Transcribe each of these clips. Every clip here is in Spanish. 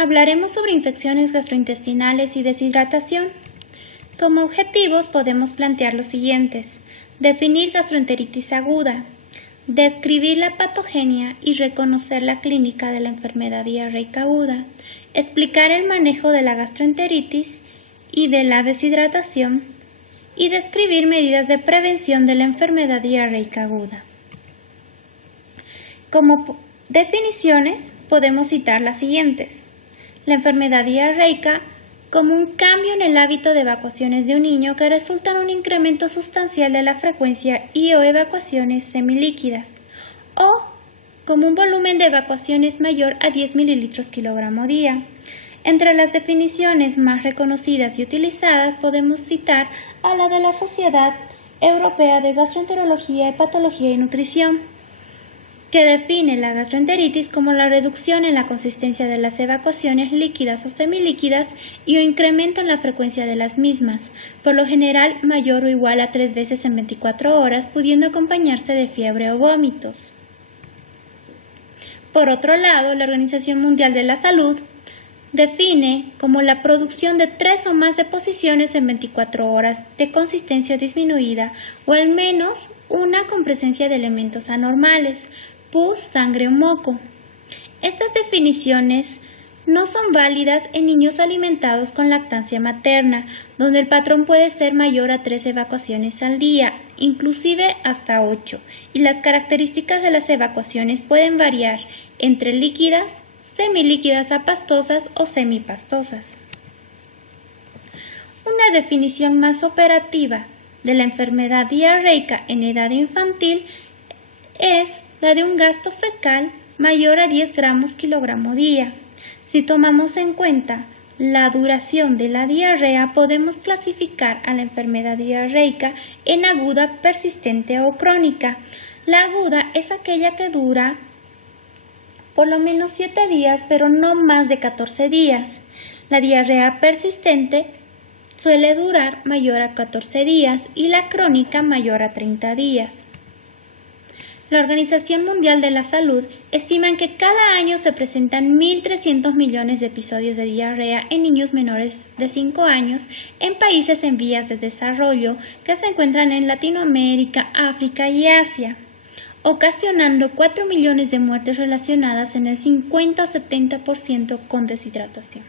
hablaremos sobre infecciones gastrointestinales y deshidratación. Como objetivos podemos plantear los siguientes: definir gastroenteritis aguda, describir la patogenia y reconocer la clínica de la enfermedad diarreica aguda, explicar el manejo de la gastroenteritis y de la deshidratación y describir medidas de prevención de la enfermedad diarreica aguda. Como definiciones podemos citar las siguientes: la enfermedad diarreica como un cambio en el hábito de evacuaciones de un niño que resulta en un incremento sustancial de la frecuencia y o evacuaciones semilíquidas, o como un volumen de evacuaciones mayor a 10 ml/kg día. Entre las definiciones más reconocidas y utilizadas podemos citar a la de la Sociedad Europea de Gastroenterología, Hepatología y Nutrición, que define la gastroenteritis como la reducción en la consistencia de las evacuaciones líquidas o semilíquidas y o incremento en la frecuencia de las mismas, por lo general mayor o igual a 3 veces en 24 horas, pudiendo acompañarse de fiebre o vómitos. Por otro lado, la Organización Mundial de la Salud define como la producción de 3 o más deposiciones en 24 horas de consistencia disminuida o al menos una con presencia de elementos anormales, pus, sangre o moco. Estas definiciones no son válidas en niños alimentados con lactancia materna, donde el patrón puede ser mayor a 3 evacuaciones al día, inclusive hasta 8, y las características de las evacuaciones pueden variar entre líquidas, semilíquidas a pastosas o semipastosas. Una definición más operativa de la enfermedad diarreica en edad infantil es la de un gasto fecal mayor a 10 gramos/kg día. Si tomamos en cuenta la duración de la diarrea, podemos clasificar a la enfermedad diarreica en aguda, persistente o crónica. La aguda es aquella que dura por lo menos 7 días, pero no más de 14 días. La diarrea persistente suele durar mayor a 14 días y la crónica mayor a 30 días. La Organización Mundial de la Salud estima que cada año se presentan 1.300 millones de episodios de diarrea en niños menores de 5 años en países en vías de desarrollo que se encuentran en Latinoamérica, África y Asia, ocasionando 4 millones de muertes relacionadas en el 50 o 70% con deshidratación.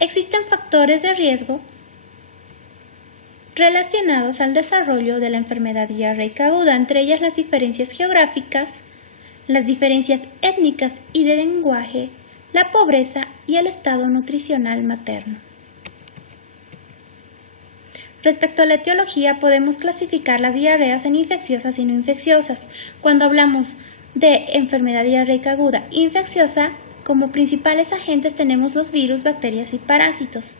Existen factores de riesgo relacionados al desarrollo de la enfermedad diarreica aguda, entre ellas las diferencias geográficas, las diferencias étnicas y de lenguaje, la pobreza y el estado nutricional materno. Respecto a la etiología, podemos clasificar las diarreas en infecciosas y no infecciosas. Cuando hablamos de enfermedad diarreica aguda infecciosa, como principales agentes tenemos los virus, bacterias y parásitos.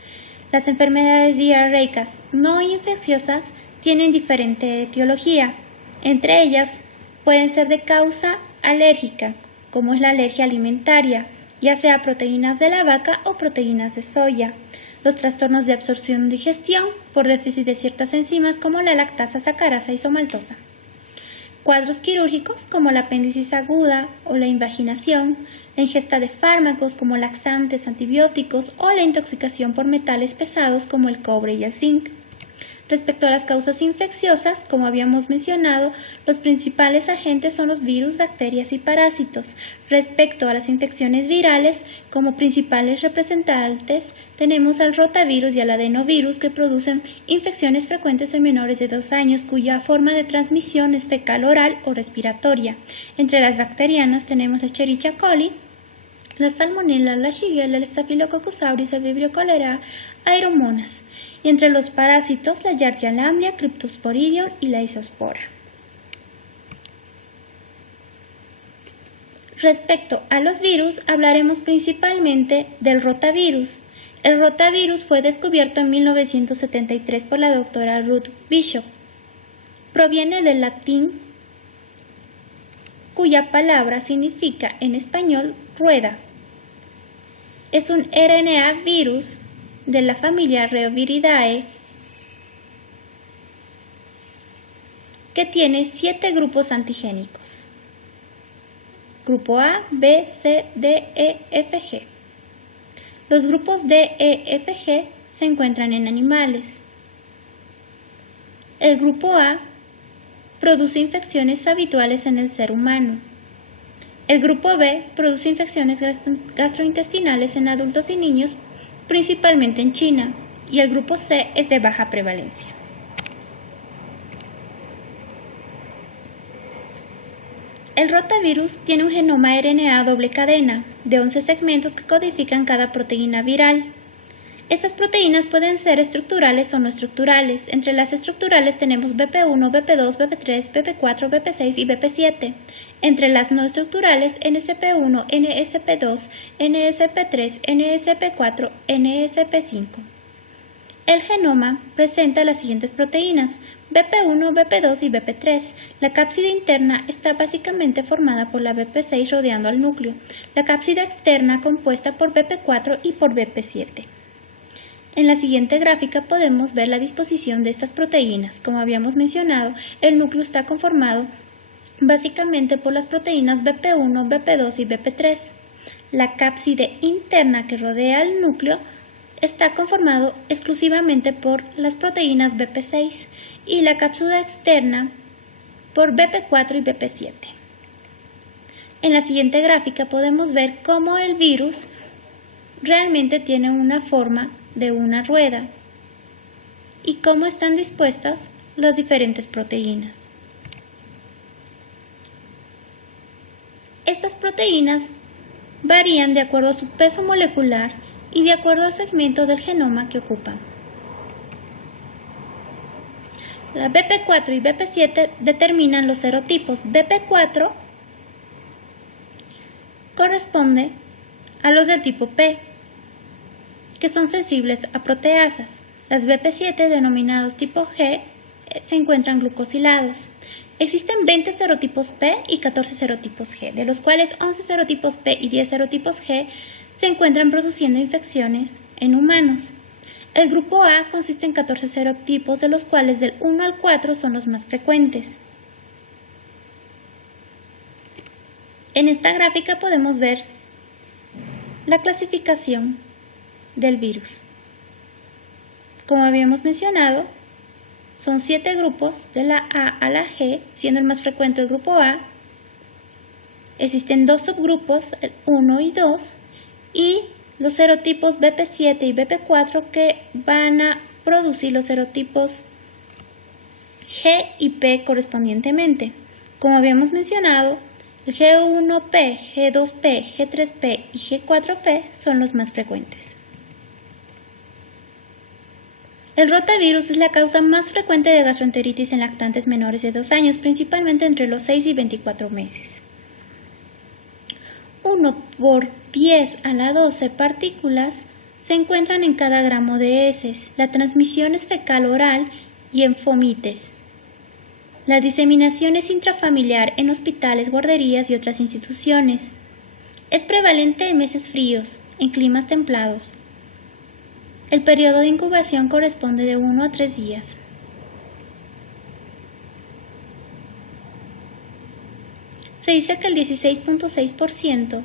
Las enfermedades diarreicas no infecciosas tienen diferente etiología. Entre ellas pueden ser de causa alérgica, como es la alergia alimentaria, ya sea a proteínas de la vaca o proteínas de soya. Los trastornos de absorción y digestión por déficit de ciertas enzimas como la lactasa, sacarasa y isomaltosa. Cuadros quirúrgicos como la apéndicis aguda o la invaginación, la ingesta de fármacos como laxantes, antibióticos o la intoxicación por metales pesados como el cobre y el zinc. Respecto a las causas infecciosas, como habíamos mencionado, los principales agentes son los virus, bacterias y parásitos. Respecto a las infecciones virales, como principales representantes tenemos al rotavirus y al adenovirus, que producen infecciones frecuentes en menores de 2 años, cuya forma de transmisión es fecal, oral o respiratoria. Entre las bacterianas tenemos la Escherichia coli, la Salmonella, la Shigella, el Staphylococcus aureus, el Vibrio cholerae, Aeromonas. Y entre los parásitos, la Yardia lamblia, Cryptosporidium y la Isospora. Respecto a los virus, hablaremos principalmente del rotavirus. El rotavirus fue descubierto en 1973 por la doctora Ruth Bishop. Proviene del latín, cuya palabra significa en español rueda. Es un RNA virus de la familia Reoviridae que tiene 7 grupos antigénicos. Grupo A, B, C, D, E, F, G. Los grupos D, E, F, G se encuentran en animales. El grupo A produce infecciones habituales en el ser humano. El grupo B produce infecciones gastrointestinales en adultos y niños, principalmente en China, y el grupo C es de baja prevalencia. El rotavirus tiene un genoma RNA doble cadena de 11 segmentos que codifican cada proteína viral. Estas proteínas pueden ser estructurales o no estructurales. Entre las estructurales tenemos BP1, BP2, BP3, BP4, BP6 y BP7. Entre las no estructurales, NSP1, NSP2, NSP3, NSP4, NSP5. El genoma presenta las siguientes proteínas: BP1, BP2 y BP3. La cápside interna está básicamente formada por la BP6 rodeando al núcleo, la cápside externa compuesta por BP4 y por BP7. En la siguiente gráfica podemos ver la disposición de estas proteínas. Como habíamos mencionado, el núcleo está conformado básicamente por las proteínas BP1, BP2 y BP3. La cápside interna que rodea al núcleo está conformado exclusivamente por las proteínas BP6 y la cápsula externa por BP4 y BP7. En la siguiente gráfica podemos ver cómo el virus realmente tiene una forma de una rueda y cómo están dispuestas las diferentes proteínas. Estas proteínas varían de acuerdo a su peso molecular y de acuerdo al segmento del genoma que ocupan. La BP4 y BP7 determinan los serotipos. BP4 corresponde a los del tipo P, que son sensibles a proteasas. Las BP7, denominados tipo G, se encuentran glucosilados. Existen 20 serotipos P y 14 serotipos G, de los cuales 11 serotipos P y 10 serotipos G se encuentran produciendo infecciones en humanos. El grupo A consiste en 14 serotipos, de los cuales del 1 al 4 son los más frecuentes. En esta gráfica podemos ver la clasificación del virus. Como habíamos mencionado, son 7 grupos de la A a la G, siendo el más frecuente el grupo A. Existen 2 subgrupos, el 1 y 2, y los serotipos BP7 y BP4 que van a producir los serotipos G y P correspondientemente. Como habíamos mencionado, el G1P, G2P, G3P y G4P son los más frecuentes. El rotavirus es la causa más frecuente de gastroenteritis en lactantes menores de 2 años, principalmente entre los 6 y 24 meses. 1 por 10 a la 12 partículas se encuentran en cada gramo de heces. La transmisión es fecal oral y en fomites. La diseminación es intrafamiliar en hospitales, guarderías y otras instituciones. Es prevalente en meses fríos, en climas templados. El periodo de incubación corresponde de 1 a 3 días. Se dice que el 16.6%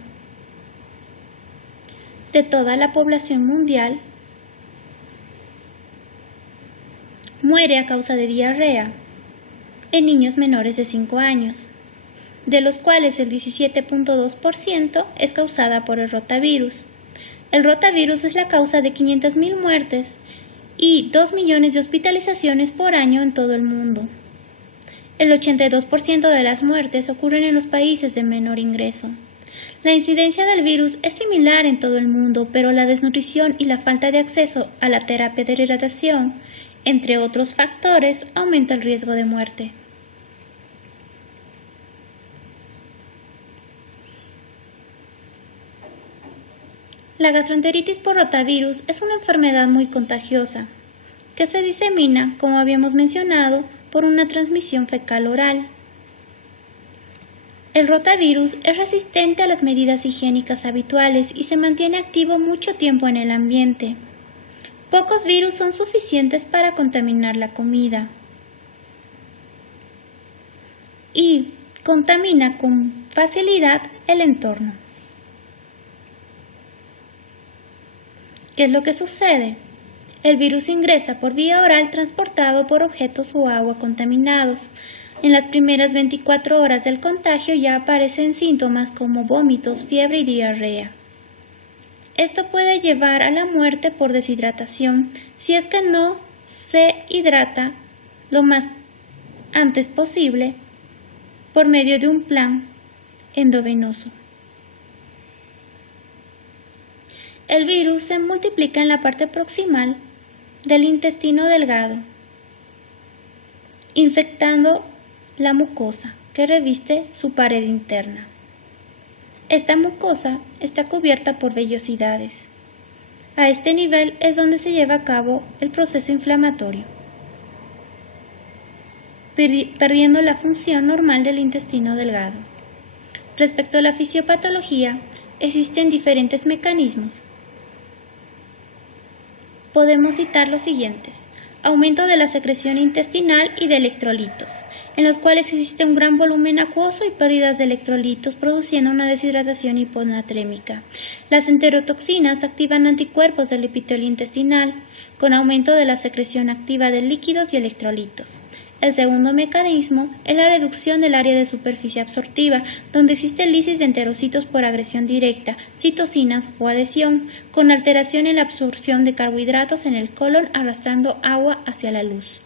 de toda la población mundial muere a causa de diarrea en niños menores de 5 años, de los cuales el 17.2% es causada por el rotavirus. El rotavirus es la causa de 500.000 muertes y 2 millones de hospitalizaciones por año en todo el mundo. El 82% de las muertes ocurren en los países de menor ingreso. La incidencia del virus es similar en todo el mundo, pero la desnutrición y la falta de acceso a la terapia de hidratación, entre otros factores, aumenta el riesgo de muerte. La gastroenteritis por rotavirus es una enfermedad muy contagiosa, que se disemina, como habíamos mencionado, por una transmisión fecal oral. El rotavirus es resistente a las medidas higiénicas habituales y se mantiene activo mucho tiempo en el ambiente. Pocos virus son suficientes para contaminar la comida. Y, contamina con facilidad el entorno. ¿Qué es lo que sucede? El virus ingresa por vía oral transportado por objetos o agua contaminados. En las primeras 24 horas del contagio ya aparecen síntomas como vómitos, fiebre y diarrea. Esto puede llevar a la muerte por deshidratación si es que no se hidrata lo más antes posible por medio de un plan endovenoso. El virus se multiplica en la parte proximal del intestino delgado, infectando la mucosa que reviste su pared interna. Esta mucosa está cubierta por vellosidades. A este nivel es donde se lleva a cabo el proceso inflamatorio, perdiendo la función normal del intestino delgado. Respecto a la fisiopatología, existen diferentes mecanismos. Podemos citar los siguientes: aumento de la secreción intestinal y de electrolitos, en los cuales existe un gran volumen acuoso y pérdidas de electrolitos, produciendo una deshidratación hiponatrémica. Las enterotoxinas activan anticuerpos del epitelio intestinal, con aumento de la secreción activa de líquidos y electrolitos. El segundo mecanismo es la reducción del área de superficie absortiva, donde existe lisis de enterocitos por agresión directa, citocinas o adhesión, con alteración en la absorción de carbohidratos en el colon, arrastrando agua hacia la luz.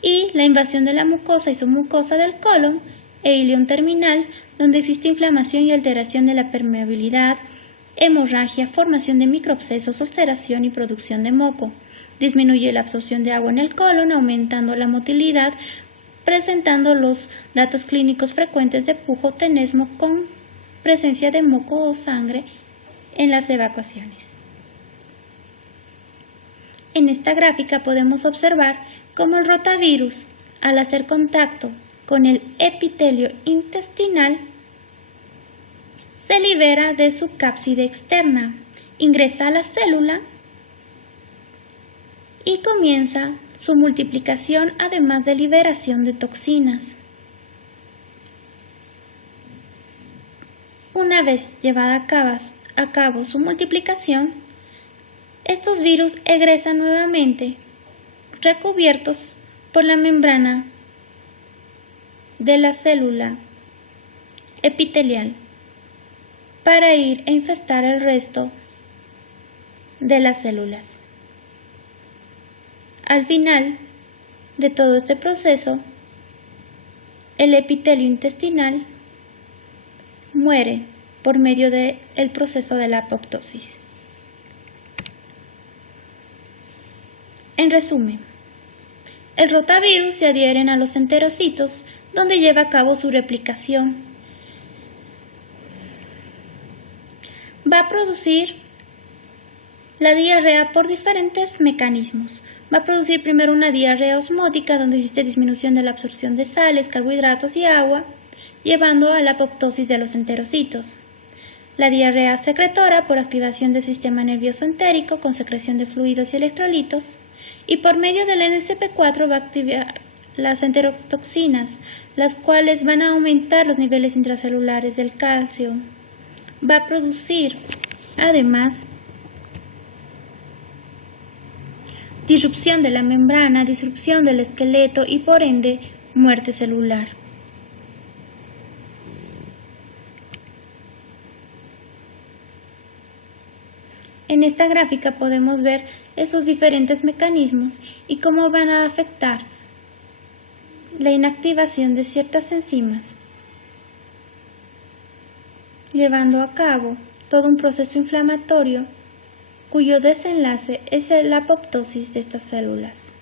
Y la invasión de la mucosa y submucosa del colon e ilion terminal, donde existe inflamación y alteración de la permeabilidad, hemorragia, formación de microabscesos, ulceración y producción de moco. Disminuye la absorción de agua en el colon, aumentando la motilidad, presentando los datos clínicos frecuentes de pujo, tenesmo con presencia de moco o sangre en las evacuaciones. En esta gráfica podemos observar cómo el rotavirus, al hacer contacto con el epitelio intestinal, se libera de su cápside externa, ingresa a la célula y comienza su multiplicación, además de liberación de toxinas. Una vez llevada a cabo su multiplicación, estos virus egresan nuevamente, recubiertos por la membrana de la célula epitelial, para ir a infestar el resto de las células. Al final de todo este proceso, el epitelio intestinal muere por medio del proceso de la apoptosis. En resumen, el rotavirus se adhieren a los enterocitos, donde lleva a cabo su replicación. Va a producir la diarrea por diferentes mecanismos. Va a producir primero una diarrea osmótica, donde existe disminución de la absorción de sales, carbohidratos y agua, llevando a la apoptosis de los enterocitos. La diarrea secretora por activación del sistema nervioso entérico con secreción de fluidos y electrolitos, y por medio del NSP4 va a activar las enterotoxinas, las cuales van a aumentar los niveles intracelulares del calcio. Va a producir, además, disrupción de la membrana, disrupción del esqueleto y por ende muerte celular. En esta gráfica podemos ver esos diferentes mecanismos y cómo van a afectar la inactivación de ciertas enzimas, llevando a cabo todo un proceso inflamatorio cuyo desenlace es la apoptosis de estas células.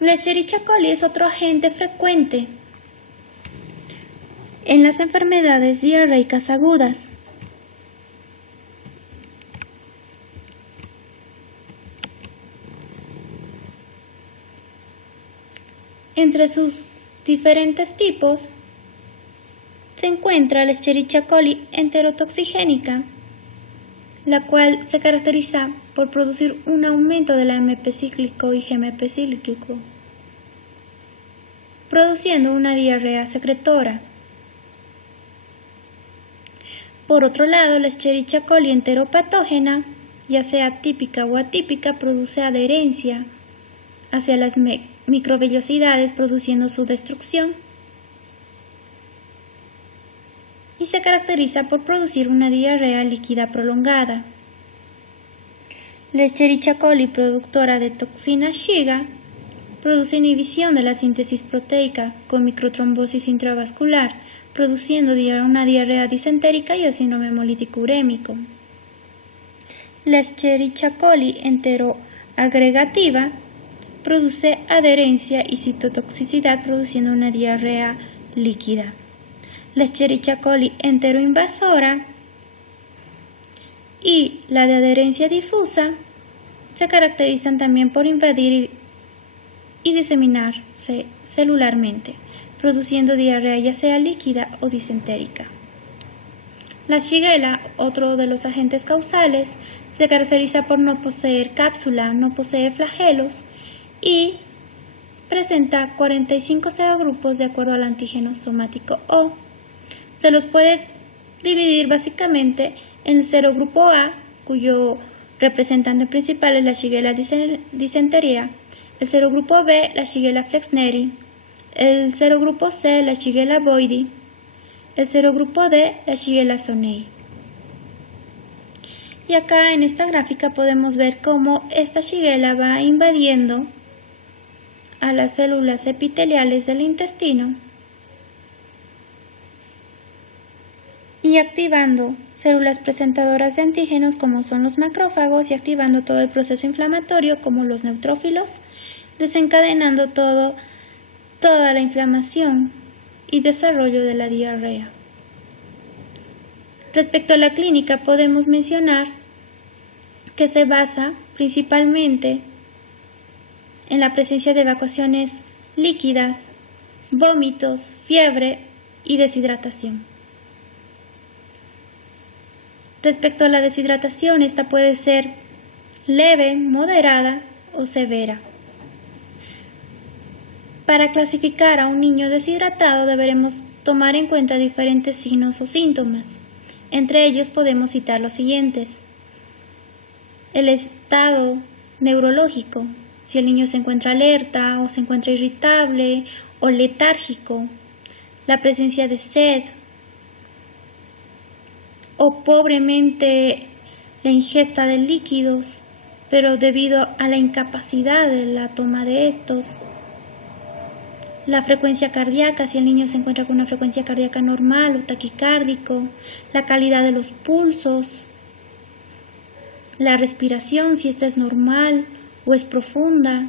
La Escherichia coli es otro agente frecuente en las enfermedades diarreicas agudas. Entre sus diferentes tipos se encuentra la Escherichia coli enterotoxigénica, la cual se caracteriza por producir un aumento del AMP cíclico y GMP cíclico. produciendo una diarrea secretora. Por otro lado, la Escherichia coli enteropatógena, ya sea típica o atípica, produce adherencia hacia las microvellosidades, produciendo su destrucción, y se caracteriza por producir una diarrea líquida prolongada. La Escherichia coli, productora de toxina Shiga, produce inhibición de la síntesis proteica con microtrombosis intravascular, produciendo una diarrea disentérica y el síndrome hemolítico urémico. La Escherichia coli enteroagregativa produce adherencia y citotoxicidad, produciendo una diarrea líquida. La Escherichia coli enteroinvasora y la de adherencia difusa se caracterizan también por invadir y diseminarse celularmente, produciendo diarrea ya sea líquida o disentérica. La Shigella, otro de los agentes causales, se caracteriza por no poseer cápsula, no posee flagelos y presenta 45 serogrupos de acuerdo al antígeno somático O. Se los puede dividir básicamente en el serogrupo A, cuyo representante principal es la Shigella dysenteria, el serogrupo B, la Shigella flexneri, el serogrupo C, la Shigella boydii, el serogrupo D, la Shigella sonnei. Y acá en esta gráfica podemos ver cómo esta Shigella va invadiendo a las células epiteliales del intestino y activando células presentadoras de antígenos como son los macrófagos y activando todo el proceso inflamatorio como los neutrófilos, desencadenando toda la inflamación y desarrollo de la diarrea. Respecto a la clínica, podemos mencionar que se basa principalmente en la presencia de evacuaciones líquidas, vómitos, fiebre y deshidratación. Respecto a la deshidratación, esta puede ser leve, moderada o severa. Para clasificar a un niño deshidratado deberemos tomar en cuenta diferentes signos o síntomas. Entre ellos podemos citar los siguientes: el estado neurológico, si el niño se encuentra alerta o se encuentra irritable o letárgico, la presencia de sed o pobremente la ingesta de líquidos, pero debido a la incapacidad de la toma de estos, la frecuencia cardíaca, si el niño se encuentra con una frecuencia cardíaca normal o taquicárdico, la calidad de los pulsos, la respiración, si esta es normal o es profunda,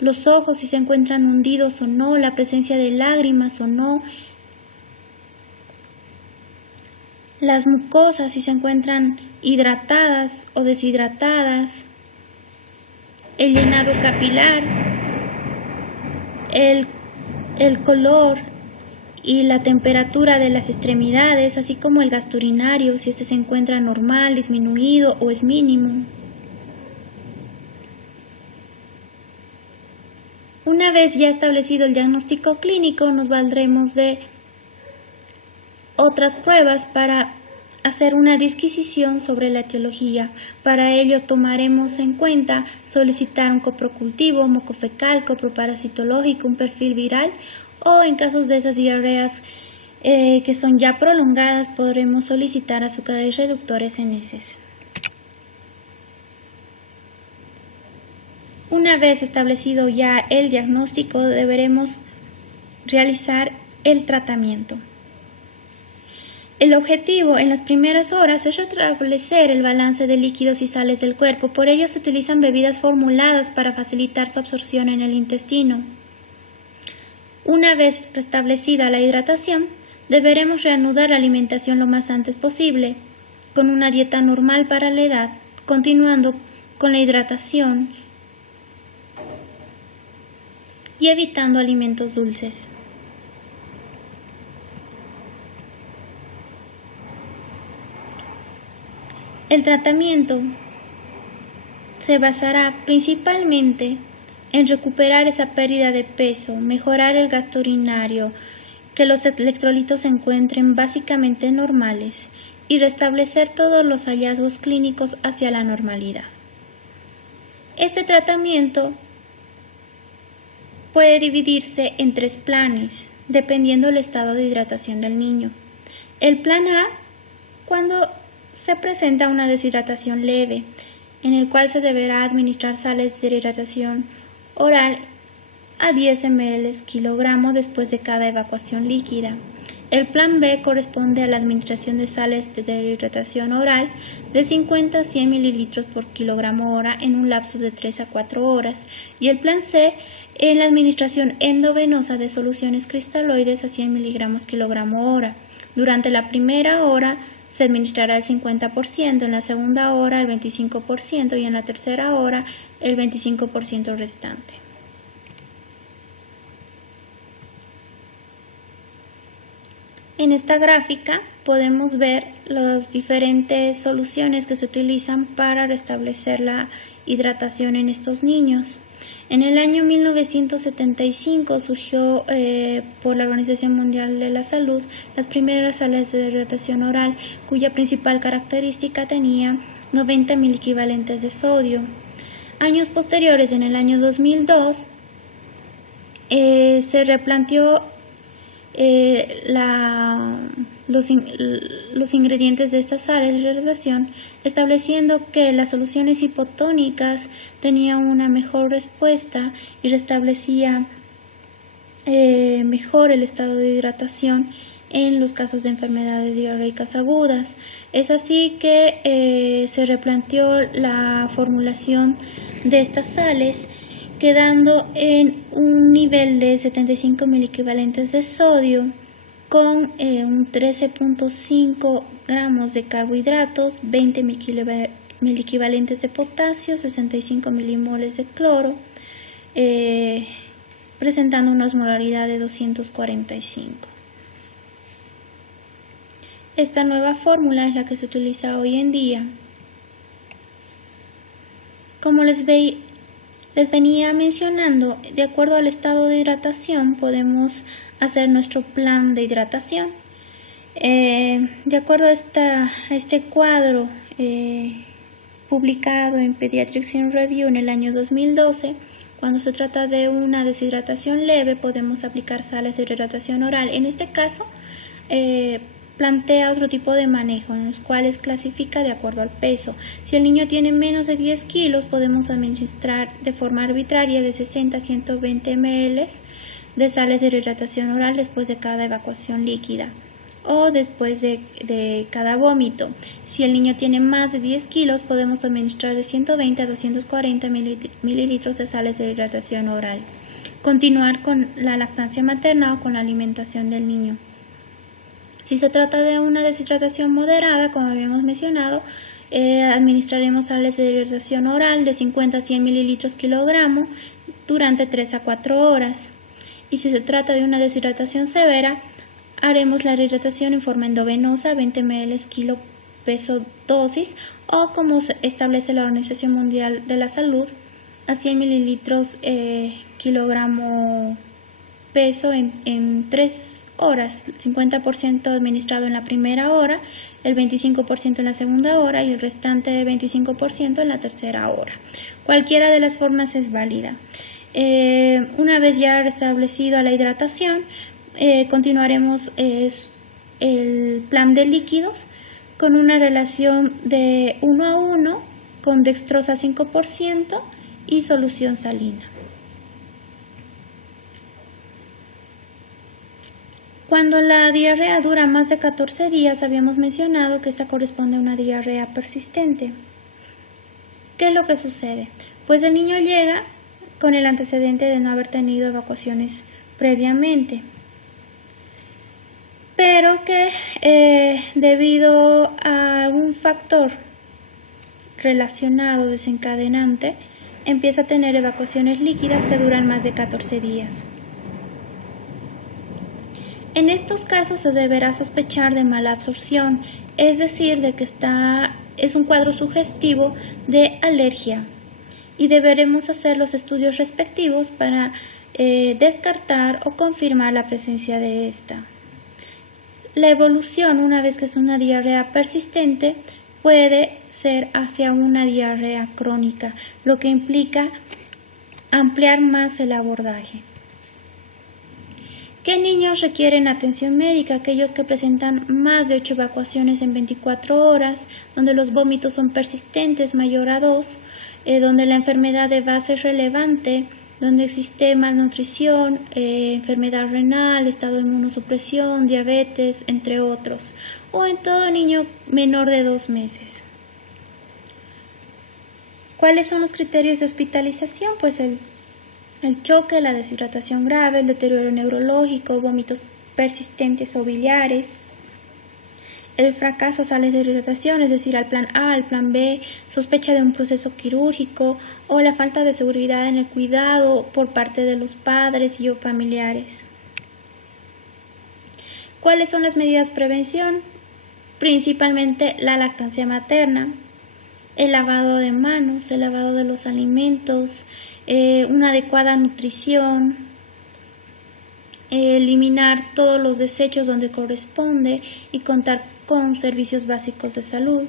los ojos, si se encuentran hundidos o no, la presencia de lágrimas o no, las mucosas, si se encuentran hidratadas o deshidratadas, el llenado capilar, el color y la temperatura de las extremidades, así como el gasto urinario, si este se encuentra normal, disminuido o es mínimo. Una vez ya establecido el diagnóstico clínico, nos valdremos de otras pruebas para hacer una disquisición sobre la etiología. Para ello tomaremos en cuenta solicitar un coprocultivo, mocofecal, coproparasitológico, un perfil viral, o en casos de esas diarreas que son ya prolongadas, podremos solicitar azúcares reductores en heces. Una vez establecido ya el diagnóstico, deberemos realizar el tratamiento. El objetivo en las primeras horas es restablecer el balance de líquidos y sales del cuerpo, por ello se utilizan bebidas formuladas para facilitar su absorción en el intestino. Una vez restablecida la hidratación, deberemos reanudar la alimentación lo más antes posible, con una dieta normal para la edad, continuando con la hidratación y evitando alimentos dulces. El tratamiento se basará principalmente en recuperar esa pérdida de peso, mejorar el gasto urinario, que los electrolitos se encuentren básicamente normales y restablecer todos los hallazgos clínicos hacia la normalidad. Este tratamiento puede dividirse en 3 planes, dependiendo del estado de hidratación del niño. El plan A, cuando se presenta una deshidratación leve, en el cual se deberá administrar sales de hidratación oral a 10 ml kilogramo después de cada evacuación líquida. El plan B corresponde a la administración de sales de hidratación oral de 50 a 100 ml por kilogramo hora en un lapso de 3 a 4 horas y el plan C en la administración endovenosa de soluciones cristaloides a 100 mg kilogramo hora. Durante la primera hora se administrará el 50%, en la segunda hora el 25% y en la tercera hora el 25% restante. En esta gráfica podemos ver las diferentes soluciones que se utilizan para restablecer la hidratación en estos niños. En el año 1975 surgió por la Organización Mundial de la Salud las primeras sales de hidratación oral, cuya principal característica tenía 90 miliequivalentes de sodio. Años posteriores, en el año 2002, se replanteó los ingredientes de estas sales de hidratación, estableciendo que las soluciones hipotónicas tenían una mejor respuesta y restablecía mejor el estado de hidratación en los casos de enfermedades diarreicas agudas. Es así que se replanteó la formulación de estas sales, quedando en un nivel de 75 miliequivalentes de sodio con un 13.5 gramos de carbohidratos, 20 miliequivalentes de potasio, 65 milimoles de cloro, presentando una osmolaridad de 245. Esta nueva fórmula es la que se utiliza hoy en día. Como les venía mencionando, de acuerdo al estado de hidratación podemos hacer nuestro plan de hidratación. De acuerdo a este cuadro publicado en Pediatrics in Review en el año 2012, cuando se trata de una deshidratación leve podemos aplicar sales de hidratación oral. En este caso plantea otro tipo de manejo en los cuales clasifica de acuerdo al peso. Si el niño tiene menos de 10 kilos, podemos administrar de forma arbitraria de 60 a 120 ml de sales de hidratación oral después de cada evacuación líquida o después de cada vómito. Si el niño tiene más de 10 kilos, podemos administrar de 120 a 240 mililitros de sales de hidratación oral. Continuar con la lactancia materna o con la alimentación del niño. Si se trata de una deshidratación moderada, como habíamos mencionado, administraremos sales de hidratación oral de 50 a 100 mililitros kilogramo durante 3 a 4 horas. Y si se trata de una deshidratación severa, haremos la hidratación en forma endovenosa, 20 ml kilo peso dosis, o como establece la Organización Mundial de la Salud, a 100 mililitros kilogramo peso en 3 horas, 50% administrado en la primera hora, el 25% en la segunda hora y el restante 25% en la tercera hora. Cualquiera de las formas es válida. Una vez ya restablecida la hidratación, continuaremos el plan de líquidos con una relación de 1 a 1 con dextrosa 5% y solución salina. Cuando la diarrea dura más de 14 días, habíamos mencionado que esta corresponde a una diarrea persistente. ¿Qué es lo que sucede? Pues el niño llega con el antecedente de no haber tenido evacuaciones previamente, pero que debido a un factor relacionado desencadenante empieza a tener evacuaciones líquidas que duran más de 14 días. En estos casos se deberá sospechar de mala absorción, es decir, de que es un cuadro sugestivo de alergia. y deberemos hacer los estudios respectivos para descartar o confirmar la presencia de esta. La evolución, una vez que es una diarrea persistente, puede ser hacia una diarrea crónica, lo que implica ampliar más el abordaje. ¿Qué niños requieren atención médica? Aquellos que presentan más de 8 evacuaciones en 24 horas, donde los vómitos son persistentes, mayor a 2, donde la enfermedad de base es relevante, donde existe malnutrición, enfermedad renal, estado de inmunosupresión, diabetes, entre otros, o en todo niño menor de 2 meses. ¿Cuáles son los criterios de hospitalización? Pues el choque, la deshidratación grave, el deterioro neurológico, vómitos persistentes o biliares, el fracaso a sales de hidratación, es decir, al plan A, al plan B, sospecha de un proceso quirúrgico o la falta de seguridad en el cuidado por parte de los padres y o familiares. ¿Cuáles son las medidas de prevención? Principalmente la lactancia materna, el lavado de manos, el lavado de los alimentos, una adecuada nutrición, eliminar todos los desechos donde corresponde y contar con servicios básicos de salud.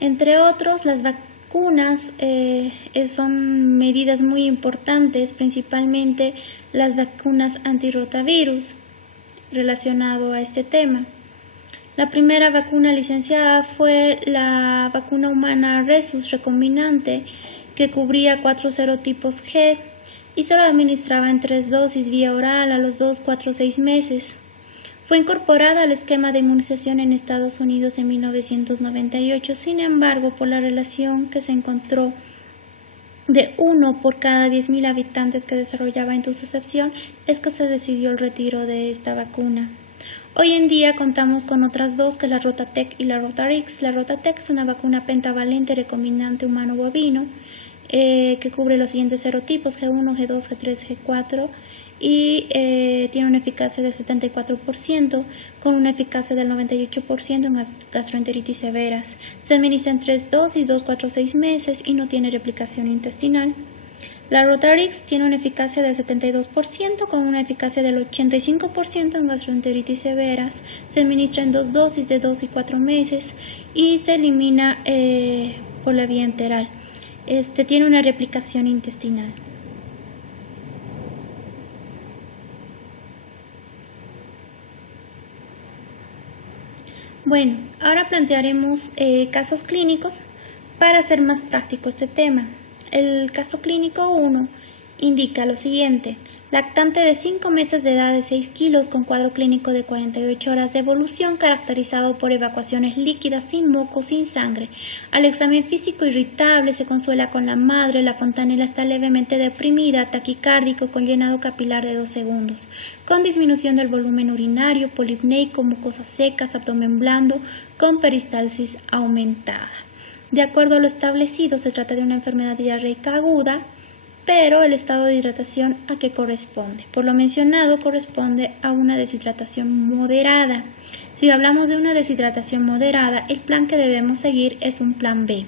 Entre otros, las vacunas son medidas muy importantes, principalmente las vacunas antirrotavirus relacionado a este tema. La primera vacuna licenciada fue la vacuna humana Rhesus recombinante, que cubría 4 serotipos G y se lo administraba en 3 dosis vía oral a los 2, 4, 6 meses. Fue incorporada al esquema de inmunización en Estados Unidos en 1998, sin embargo, por la relación que se encontró de 1 por cada 10.000 habitantes que desarrollaba intususcepción, es que se decidió el retiro de esta vacuna. Hoy en día contamos con otras dos, que es la Rotatec y la Rotarix. La Rotatec es una vacuna pentavalente recombinante humano-bovino que cubre los siguientes serotipos, G1, G2, G3, G4 y tiene una eficacia del 74% con una eficacia del 98% en gastroenteritis severas. Se administra en 3 dosis, 2, 4, 6 meses y no tiene replicación intestinal. La Rotarix tiene una eficacia del 72% con una eficacia del 85% en gastroenteritis severas. Se administra en 2 dosis de 2 y 4 meses y se elimina por la vía enteral. Tiene una replicación intestinal. Bueno, ahora plantearemos casos clínicos para hacer más práctico este tema. El caso clínico 1 indica lo siguiente: lactante de 5 meses de edad de 6 kilos con cuadro clínico de 48 horas de evolución caracterizado por evacuaciones líquidas, sin moco, sin sangre. Al examen físico irritable, se consuela con la madre, la fontanela está levemente deprimida, taquicárdico con llenado capilar de 2 segundos, con disminución del volumen urinario, polipneico, mucosas secas, abdomen blando, con peristalsis aumentada. De acuerdo a lo establecido, se trata de una enfermedad diarreica aguda, pero el estado de hidratación ¿a qué corresponde? Por lo mencionado, corresponde a una deshidratación moderada. Si hablamos de una deshidratación moderada, el plan que debemos seguir es un plan B.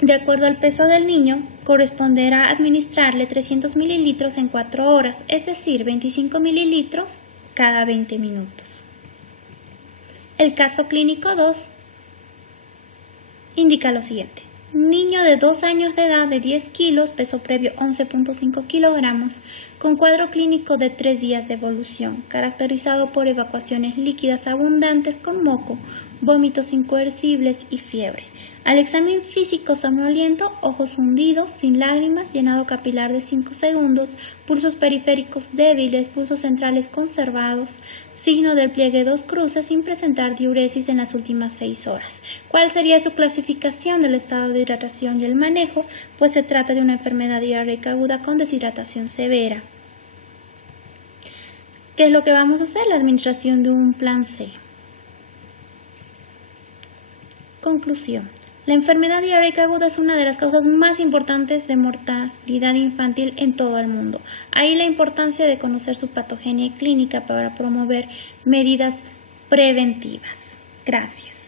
De acuerdo al peso del niño, corresponderá administrarle 300 mililitros en 4 horas, es decir, 25 mililitros cada 20 minutos. El caso clínico 2 indica lo siguiente: niño de 2 años de edad de 10 kilos, peso previo 11.5 kilogramos, con cuadro clínico de 3 días de evolución, caracterizado por evacuaciones líquidas abundantes con moco, vómitos incoercibles y fiebre. Al examen físico, somnoliento, ojos hundidos, sin lágrimas, llenado capilar de 5 segundos, pulsos periféricos débiles, pulsos centrales conservados, signo del pliegue 2 cruces sin presentar diuresis en las últimas 6 horas. ¿Cuál sería su clasificación del estado de hidratación y el manejo? Pues se trata de una enfermedad diarreica aguda con deshidratación severa. ¿Qué es lo que vamos a hacer? La administración de un plan C. Conclusión. La enfermedad diarreica aguda es una de las causas más importantes de mortalidad infantil en todo el mundo. Ahí la importancia de conocer su patogenia clínica para promover medidas preventivas. Gracias.